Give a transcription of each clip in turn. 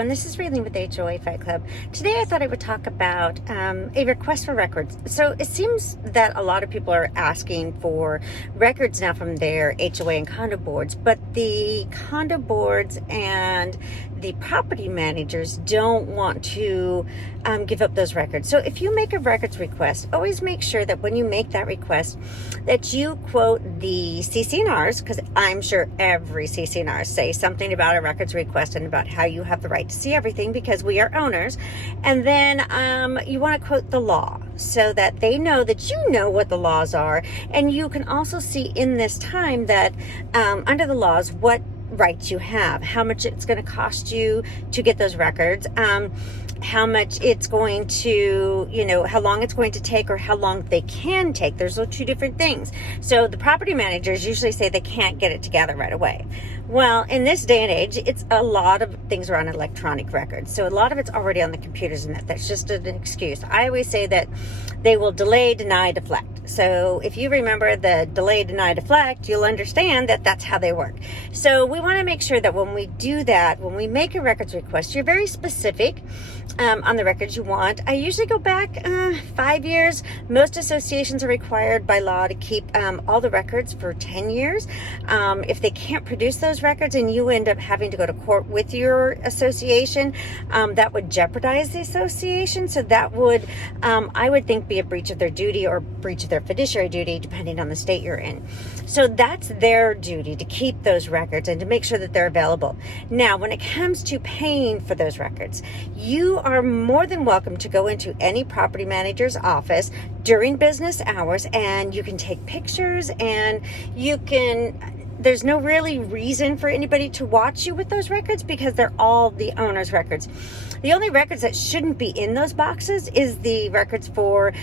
everyone, this is Raylene with HOA Fight Club. Today I thought I would talk about a request for records. So it seems that a lot of people are asking for records now from their HOA and condo boards, but the condo boards and the property managers don't want to give up those records. So if you make a records request, always make sure that when you make that request that you quote the CC&Rs, because I'm sure every CC&R say something about a records request and about how you have the right to see everything because we are owners. And then you want to quote the law so that they know that you know what the laws are. And you can also see in this time that under the laws what rights you have, how much it's going to cost you to get those records, how much it's going to, how long it's going to take or how long they can take. There's those two different things. So the property managers usually say they can't get it together right away. Well, in this day and age, it's a lot of things are on electronic records. So a lot of it's already on the computers, and that's just an excuse. I always say that they will delay, deny, deflect. So if you remember the delay, deny, deflect, you'll understand that that's how they work. So we want to make sure that when we do that, when we make a records request, you're very specific on the records you want. I usually go back 5 years. Most associations are required by law to keep all the records for 10 years. If they can't produce those records and you end up having to go to court with your association, that would jeopardize the association. So that would, I would think, be a breach of their duty or breach of their fiduciary duty, depending on the state you're in. So that's their duty, to keep those records and to make sure that they're available. Now, when it comes to paying for those records, you are more than welcome to go into any property manager's office during business hours, and you can take pictures, and there's no really reason for anybody to watch you with those records because they're all the owner's records. The only records that shouldn't be in those boxes is the records for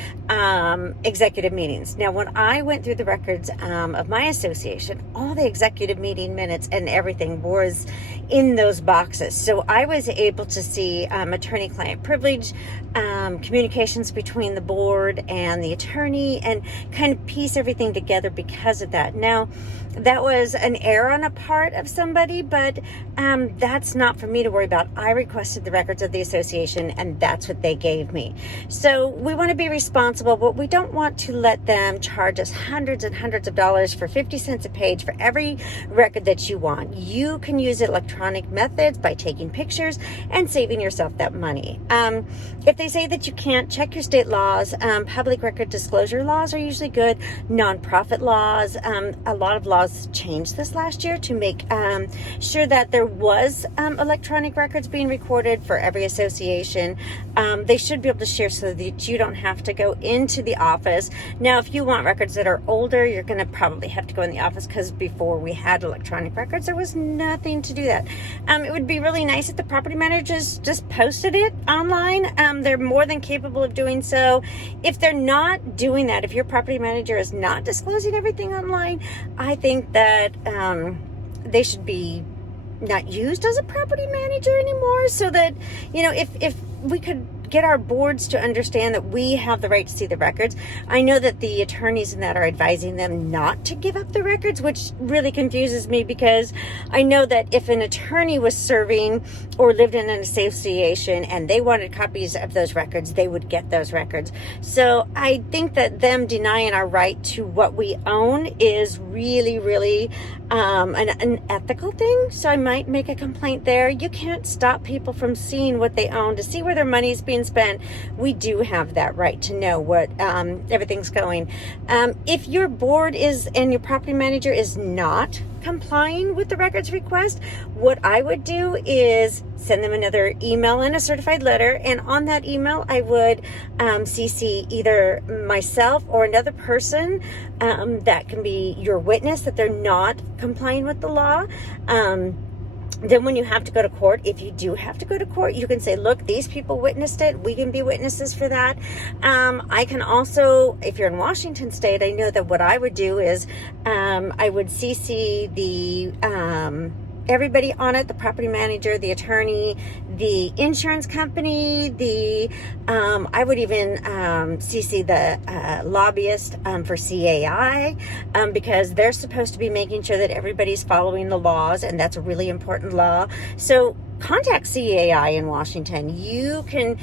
executive meetings. Now, when I went through the records of my association, all the executive meeting minutes and everything was in those boxes. So I was able to see attorney-client privilege, communications between the board and the attorney, and kind of piece everything together because of that. Now, that was an error on a part of somebody, but that's not for me to worry about. I requested the records of the association, and that's what they gave me. So we want to be responsible, but we don't want to let them charge us hundreds and hundreds of dollars for 50 cents a page for every record that you want. You can use electronic methods by taking pictures and saving yourself that money. If they say that you can't, check your state laws. Public record disclosure laws are usually good. Nonprofit laws, a lot of laws changed this last year to make sure that there was electronic records being recorded for every association. They should be able to share so that you don't have to go into the office. Now, if you want records that are older, you're going to probably have to go in the office, because before we had electronic records, there was nothing to do that. It would be really nice if the property managers just posted it online. They're more than capable of doing so. If they're not doing that, if your property manager is not disclosing everything online, I think that they should be not used as a property manager anymore, so that, if we could get our boards to understand that we have the right to see the records. I know that the attorneys in that are advising them not to give up the records, which really confuses me, because I know that if an attorney was serving or lived in an association and they wanted copies of those records, they would get those records. So I think that them denying our right to what we own is really, really an ethical thing. So I might make a complaint there. You can't stop people from seeing what they own, to see where their money is being spent. We do have that right to know what everything's going. If your board is and your property manager is not complying with the records request, what I would do is send them another email and a certified letter, and on that email I would CC either myself or another person that can be your witness that they're not complying with the law. Then when you have to go to court, if you do have to go to court, you can say, look, these people witnessed it. We can be witnesses for that. I can also, if you're in Washington State, I know that what I would do is I would CC the everybody on it, the property manager, the attorney, the insurance company, I would even CC the lobbyist for CAI, because they're supposed to be making sure that everybody's following the laws, and that's a really important law. So contact CAI in Washington. You can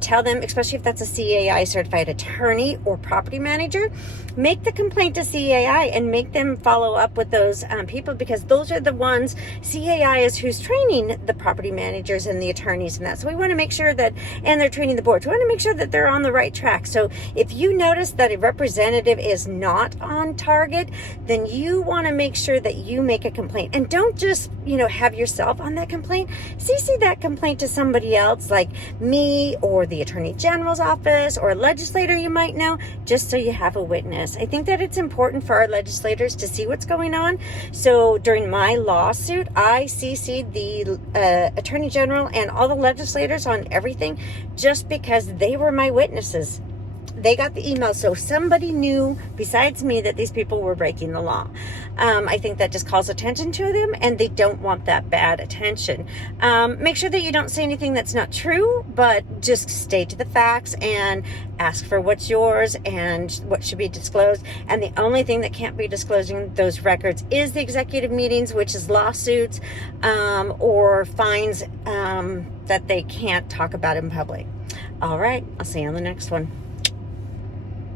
tell them, especially if that's a CAI certified attorney or property manager, make the complaint to CAI and make them follow up with those people, because those are the ones, CAI is who's training the property managers and the attorneys and that. So we want to make sure that, and they're training the boards, we want to make sure that they're on the right track. So if you notice that a representative is not on target, then you want to make sure that you make a complaint. And don't just, have yourself on that complaint. CC that complaint to somebody else, like me or the Attorney General's office or a legislator you might know, just so you have a witness. I think that it's important for our legislators to see what's going on. So during my lawsuit, I CC'd the Attorney General and all the legislators on everything, just because they were my witnesses. They got the email, so somebody knew besides me that these people were breaking the law. I think that just calls attention to them, and they don't want that bad attention. Make sure that you don't say anything that's not true, but just stay to the facts and ask for what's yours and what should be disclosed. And the only thing that can't be disclosing those records is the executive meetings, which is lawsuits or fines that they can't talk about in public. All right, I'll see you on the next one.